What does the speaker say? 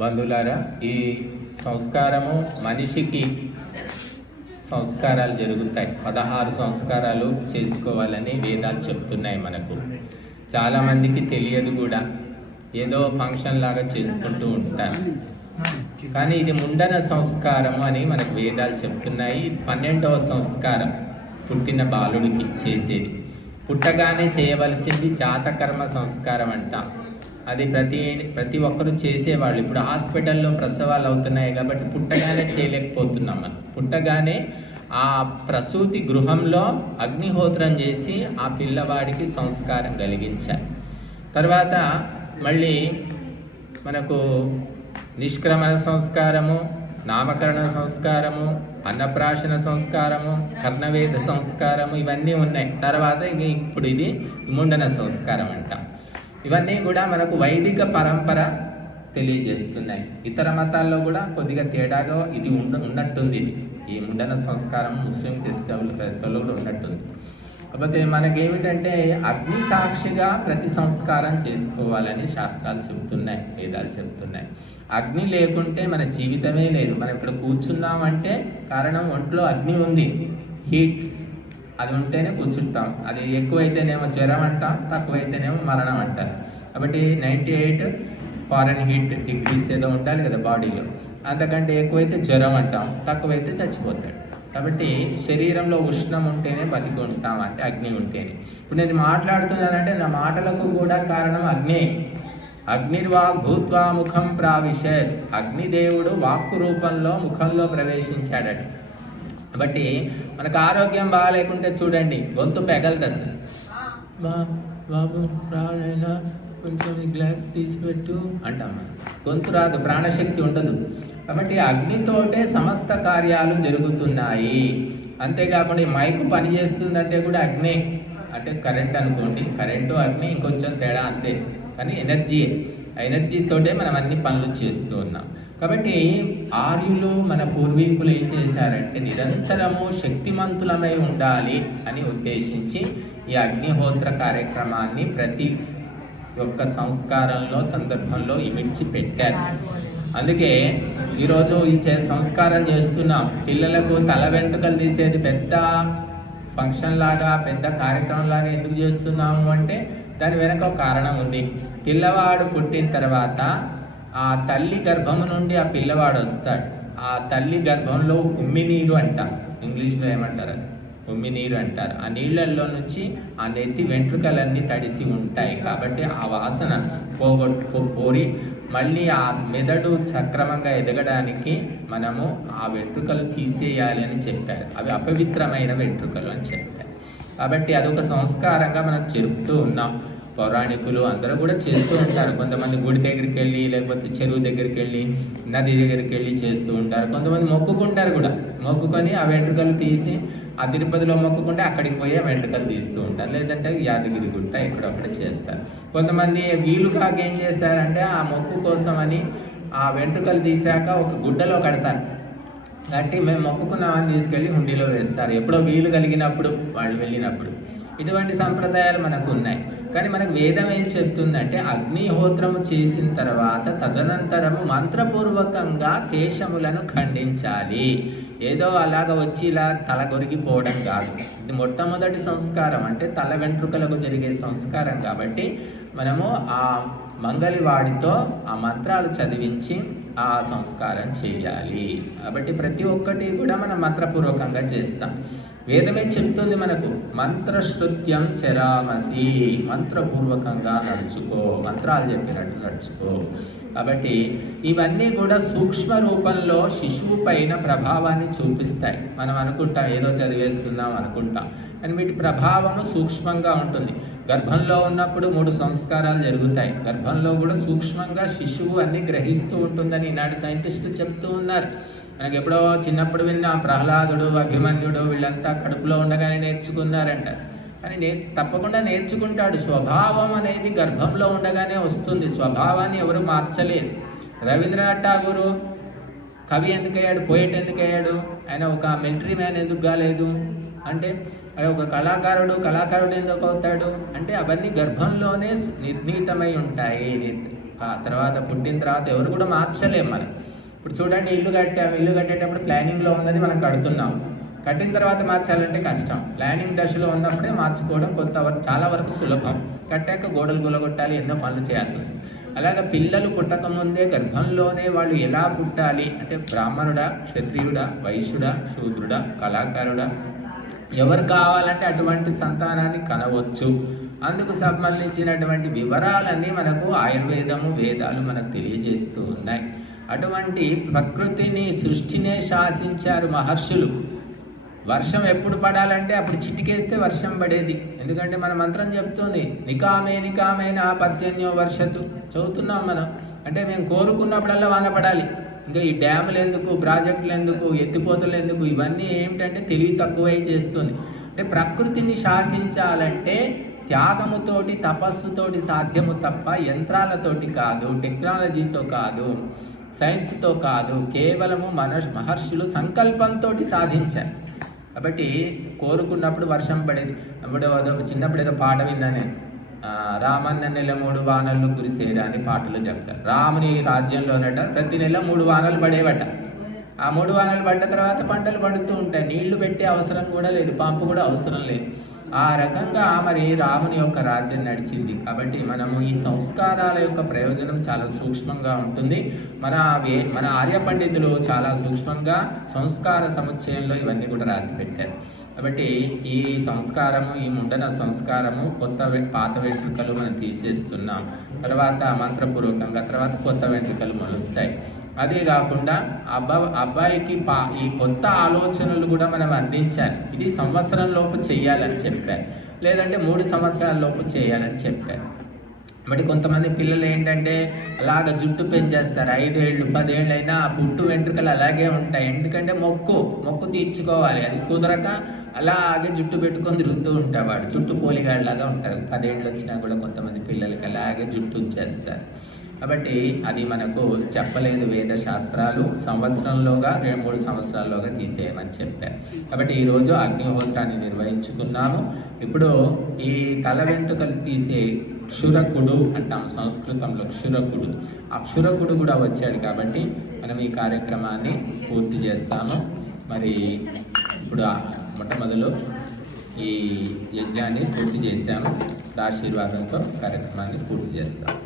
బంధువులారా ఈ సంస్కారము మనిషికి సంస్కారాలు జరుగుతాయి. పదహారు సంస్కారాలు చేసుకోవాలని వేదాలు చెప్తున్నాయి మనకు. చాలామందికి తెలియదు కూడా. ఏదో ఫంక్షన్ లాగా చేసుకుంటూ ఉంటారు. కానీ ఇది ముండన సంస్కారం అని మనకు వేదాలు చెప్తున్నాయి. పన్నెండవ సంస్కారం. పుట్టిన బాలుడికి చేసేది. పుట్టగానే చేయవలసింది జాతకర్మ సంస్కారం అంట. అది ప్రతి ప్రతి ఒక్కరూ చేసేవాళ్ళు. ఇప్పుడు హాస్పిటల్లో ప్రసవాలు అవుతున్నాయి కాబట్టి పుట్టగానే చేయలేకపోతున్నాం మనం. పుట్టగానే ఆ ప్రసూతి గృహంలో అగ్నిహోత్రం చేసి ఆ పిల్లవాడికి సంస్కారం కలిగించాలి. తర్వాత మళ్ళీ మనకు నిష్క్రమణ సంస్కారము నామకరణ సంస్కారము అన్నప్రాశన సంస్కారము కర్ణవేద సంస్కారము ఇవన్నీ ఉన్నాయి. తర్వాత ఇప్పుడు ఇది ముండన సంస్కారం అంట. ఇవన్నీ కూడా మనకు వైదిక పరంపర తెలియజేస్తున్నాయి. ఇతర మతాల్లో కూడా కొద్దిగా తేడాగా ఇది ఉండ ఉన్నట్టుంది. ఇది ఈ ముండన సంస్కారం ముస్లిం క్రిస్తవులు కూడా ఉన్నట్టుంది. కాకపోతే మనకేమిటంటే అగ్ని సాక్షిగా ప్రతి సంస్కారం చేసుకోవాలని శాస్త్రాలు చెబుతున్నాయి వేదాలు చెబుతున్నాయి. అగ్ని లేకుంటే మన జీవితమే లేదు. మనం ఇక్కడ కూర్చున్నామంటే కారణం ఒంట్లో అగ్ని ఉంది. హీట్ అది ఉంటేనే కూర్చుంటాం అది ఎక్కువైతేనేమో జ్వరం అంటాం తక్కువైతేనేమో మరణం అంటారు కాబట్టి ninety eight foreign heat degrees ఏదో ఉండాలి కదా బాడీలో. అంతకంటే ఎక్కువైతే జ్వరం అంటాం తక్కువైతే చచ్చిపోతాడు కాబట్టి శరీరంలో ఉష్ణం ఉంటేనే బతికి ఉంటాం అంటే అగ్ని ఉంటేనే. ఇప్పుడు నేను మాట్లాడుతున్నానంటే నా మాటలకు కూడా కారణం అగ్ని. అగ్నిర్వా భూత్వా ముఖం ప్రావిశత్. అగ్నిదేవుడు వాక్కు రూపంలో ముఖంలో ప్రవేశించాడట. కాబట్టి మనకు ఆరోగ్యం బాగాలేకుంటే చూడండి గొంతు పెగలదు అసలు. బాబు రానైనా కొంచెం గ్లాస్ తీసిపెట్టు. అంటాం. గొంతు రాదు ప్రాణశక్తి ఉండదు. కాబట్టి అగ్నితోటే సమస్త కార్యాలు జరుగుతున్నాయి. అంతేకాకుండా మైక్ పనిచేస్తుందంటే కూడా అగ్ని. అంటే కరెంట్ అనుకోండి కరెంటు అగ్ని ఇంకొంచెం తేడా అంతే. కానీ ఎనర్జీయే ఆ ఎనర్జీతోటే మనం అన్ని పనులు చేస్తూ ఉన్నాం. కాబట్టి ఆర్యులు మన పూర్వీకులు ఏం చేశారంటే నిరంతరము శక్తిమంతులమై ఉండాలి అని ఉద్దేశించి ఈ అగ్నిహోత్ర కార్యక్రమాన్ని ప్రతి ఒక్క సంస్కారంలో సందర్భంలో ఇమిడ్చి పెట్టారు అందుకే ఈరోజు ఈ చే సంస్కారం చేస్తున్నాం. పిల్లలకు తల వెంట్రుకలు తీసేది పెద్ద ఫంక్షన్ లాగా పెద్ద కార్యక్రమం లాగా ఎందుకు చేస్తున్నాము అంటే దాని వెనక ఒక కారణం ఉంది. పిల్లవాడు పుట్టిన తర్వాత ఆ తల్లి గర్భము నుండి ఆ పిల్లవాడు వస్తాడు. ఆ తల్లి గర్భంలో ఉమ్మి నీరు అంట. ఇంగ్లీష్లో ఏమంటారు? ఉమ్మి నీరు అంటారు. ఆ నీళ్ళల్లో నుంచి ఆ నెత్తి వెంట్రుకలన్నీ తడిసి ఉంటాయి. కాబట్టి ఆ వాసన పోగొట్టు పోరి మళ్ళీ ఆ మెదడు సక్రమంగా ఎదగడానికి మనము ఆ వెంట్రుకలు తీసేయాలి అని చెప్పారు. అవి అపవిత్రమైన వెంట్రుకలు అని చెప్పారు. కాబట్టి అదొక సంస్కారంగా మనం చెప్తూ ఉన్నాం. పౌరాణికులు అందరూ కూడా చేస్తూ ఉంటారు. కొంతమంది గుడి దగ్గరికి వెళ్ళి లేకపోతే చెరువు దగ్గరికి వెళ్ళి నది దగ్గరికి వెళ్ళి చేస్తూ ఉంటారు. కొంతమంది మొక్కుకుంటారు కూడా. మొక్కుకొని ఆ వెంట్రుకలు తీసి ఆ తిరుపతిలో మొక్కుకుంటే అక్కడికి పోయి ఆ వెంట్రుకలు తీస్తూ ఉంటారు. లేదంటే యాదగిరి గుట్ట ఎక్కడొక్కడ చేస్తారు. కొంతమంది వీలు కాక ఏం చేస్తారంటే ఆ మొక్కు కోసం అని ఆ వెంట్రుకలు తీసాక ఒక గుడ్డలో కడతారు. కాబట్టి మేము మొక్కుకున్నామని తీసుకెళ్ళి హుండీలో వేస్తారు. ఎప్పుడో వీలు కలిగినప్పుడు వాళ్ళు వెళ్ళినప్పుడు. ఇటువంటి సంప్రదాయాలు మనకు ఉన్నాయి. కానీ మనకు వేదం ఏం చెప్తుందంటే అగ్నిహోత్రము చేసిన తర్వాత తదనంతరము మంత్రపూర్వకంగా కేశములను ఖండించాలి. ఏదో అలాగ వచ్చి ఇలా తల గొరిగిపోవడం కాదు. ఇది మొట్టమొదటి సంస్కారం అంటే తల వెంట్రుకలకు జరిగే సంస్కారం కాబట్టి మనము ఆ మంగలివాడితో ఆ మంత్రాలు చదివించి ఆ సంస్కారం చేయాలి. కాబట్టి ప్రతి ఒక్కటి కూడా మనం మంత్రపూర్వకంగా చేస్తాం. వేదమే చెప్తుంది మనకు మంత్రశ్రుత్యం చరామసి మంత్రపూర్వకంగా నడుచుకో మంత్రాలు చెప్పినట్టు నడుచుకో. కాబట్టి ఇవన్నీ కూడా సూక్ష్మ రూపంలో శిశువు పైన ప్రభావాన్ని చూపిస్తాయి. మనం అనుకుంటాం ఏదో చదివేస్తున్నాం అనుకుంటాం. కానీ వీటి ప్రభావము సూక్ష్మంగా ఉంటుంది. గర్భంలో ఉన్నప్పుడు మూడు సంస్కారాలు జరుగుతాయి. గర్భంలో కూడా సూక్ష్మంగా శిశువు అన్ని గ్రహిస్తూ ఉంటుందని ఈనాడు సైంటిస్టులు చెప్తూ ఉన్నారు. మనకి ఎప్పుడో చిన్నప్పుడు విన్న ప్రహ్లాదుడు అభిమన్యుడు వీళ్ళంతా కడుపులో ఉండగానే నేర్చుకున్నారంట. కానీ నే తప్పకుండా నేర్చుకుంటాడు. స్వభావం అనేది గర్భంలో ఉండగానే వస్తుంది. స్వభావాన్ని ఎవరు మార్చలేరు. రవీంద్రనాథ్ ఠాగూరు కవి ఎందుకు అయ్యాడు పోయేట్ ఎందుకు అయ్యాడు ఆయన ఒక మిలిటరీ మ్యాన్ ఎందుకు కాలేదు? అంటే అది ఒక కళాకారుడు కళాకారుడు ఎందుకు అవుతాడు? అంటే అవన్నీ గర్భంలోనే నిర్ణీతమై ఉంటాయి. ఆ తర్వాత పుట్టిన తర్వాత ఎవరు కూడా మార్చలేము మనం. ఇప్పుడు చూడండి ఇల్లు కట్టాము ఇల్లు కట్టేటప్పుడు ప్లానింగ్లో ఉన్నది మనం కడుతున్నాం. కట్టిన తర్వాత మార్చాలంటే కష్టం. ప్లానింగ్ దశలో ఉన్నప్పుడే మార్చుకోవడం కొంత వరకు చాలా వరకు సులభం. కట్టాక గోడలు గులగొట్టాలి ఎన్నో పనులు చేయాల్సి వస్తుంది. అలాగే పిల్లలు పుట్టక ముందే గర్భంలోనే వాళ్ళు ఎలా పుట్టాలి? అంటే బ్రాహ్మణుడా క్షత్రియుడా వైశ్యుడా శూద్రుడా కళాకారుడా ఎవరు కావాలంటే అటువంటి సంతానాన్ని కనవచ్చు అందుకు సంబంధించినటువంటి వివరాలన్నీ మనకు ఆయుర్వేదము వేదాలు మనకు తెలియజేస్తూ ఉన్నాయి. అటువంటి ప్రకృతిని సృష్టినే శాసించారు మహర్షులు. వర్షం ఎప్పుడు పడాలంటే అప్పుడు చిటికేస్తే వర్షం పడేది. ఎందుకంటే మన మంత్రం చెప్తుంది నికామే నికామైన పర్జన్యో వర్షతు. చదువుతున్నాం మనం. అంటే మేము కోరుకున్నప్పుడల్లా వాన పడాలి. ఇంకా ఈ డ్యాములు ఎందుకు ప్రాజెక్టులు ఎందుకు ఎత్తిపోతలు ఎందుకు ఇవన్నీ ఏమిటంటే తెలివి తక్కువై చేస్తుంది. అంటే ప్రకృతిని శాసించాలంటే త్యాగముతోటి తపస్సుతోటి సాధ్యము తప్ప యంత్రాలతోటి కాదు టెక్నాలజీతో కాదు సైన్స్తో కాదు కేవలము మన మహర్షులు సంకల్పంతో సాధించారు. కాబట్టి కోరుకున్నప్పుడు వర్షం పడేది. అప్పుడు చిన్నప్పుడు ఏదో పాట విన్నా నేను. రామన్న నెల మూడు వానలు కురిసేయడా అని పాటలు చెప్తారు. రాముని రాజ్యంలోనట ప్రతి నెల మూడు వానలు పడేవట. ఆ మూడు వానలు పడ్డ తర్వాత పంటలు పండుతూ ఉంటాయి. నీళ్ళు పెట్టే అవసరం కూడా లేదు పంపు కూడా అవసరం లేదు. ఆ రకంగా మరి రాముని యొక్క రాజ్యం నడిచింది. కాబట్టి మనము ఈ సంస్కారాల యొక్క ప్రయోజనం చాలా సూక్ష్మంగా ఉంటుంది. మన వే- మన ఆర్య పండితులు చాలా సూక్ష్మంగా సంస్కార సముచ్చయంలో ఇవన్నీ కూడా రాసి పెట్టారు. కాబట్టి ఈ సంస్కారము ఈ ముండన సంస్కారము కొత్త పాత వెంట్రుకలు మనం తీసేస్తున్నాం. తర్వాత మంత్రపూర్వకంగా తర్వాత కొత్త వెంట్రుకలు మొలుస్తాయి. అదే కాకుండా అబ్బా అబ్బాయికి పా ఈ కొత్త ఆలోచనలు కూడా మనం అందించాలి. ఇది సంవత్సరం లోపు చేయాలని చెప్పారు. లేదంటే మూడు సంవత్సరాల లోపు చేయాలని చెప్పారు. మరి కొంతమంది పిల్లలు ఏంటంటే అలాగ జుట్టు పెంచేస్తారు. ఐదేళ్ళు పదేళ్ళు అయినా ఆ పుట్టు వెంట్రుకలు అలాగే ఉంటాయి. ఎందుకంటే మొక్కు మొక్కు తీర్చుకోవాలి. అది కుదరక అలాగే జుట్టు పెట్టుకొని తిరుగుతూ ఉంటావాడు జుట్టు పోలిగాళ్ళలాగా ఉంటారు. పదేళ్ళు వచ్చినా కూడా కొంతమంది పిల్లలకి అలాగే జుట్టు ఉంచేస్తారు. కాబట్టి అది మనకు చెప్పలేదు వేద శాస్త్రాలు. సంవత్సరంలోగా రెండు మూడు సంవత్సరాల్లోగా తీసేయమని చెప్పారు. కాబట్టి ఈరోజు అగ్నిహోత్రాన్ని నిర్వహించుకున్నాము. ఇప్పుడు ఈ తల వెంట్రుకలు తీసే క్షురకుడు అంటాం సంస్కృతంలో క్షురకుడు ఆ క్షురకుడు కూడా వచ్చాడు కాబట్టి మనం ఈ కార్యక్రమాన్ని పూర్తి చేస్తాము. మరి ఇప్పుడు మొట్టమొదలు ఈ యజ్ఞాన్ని పూర్తి చేశాము. ఆశీర్వాదంతో కార్యక్రమాన్ని పూర్తి చేస్తాము.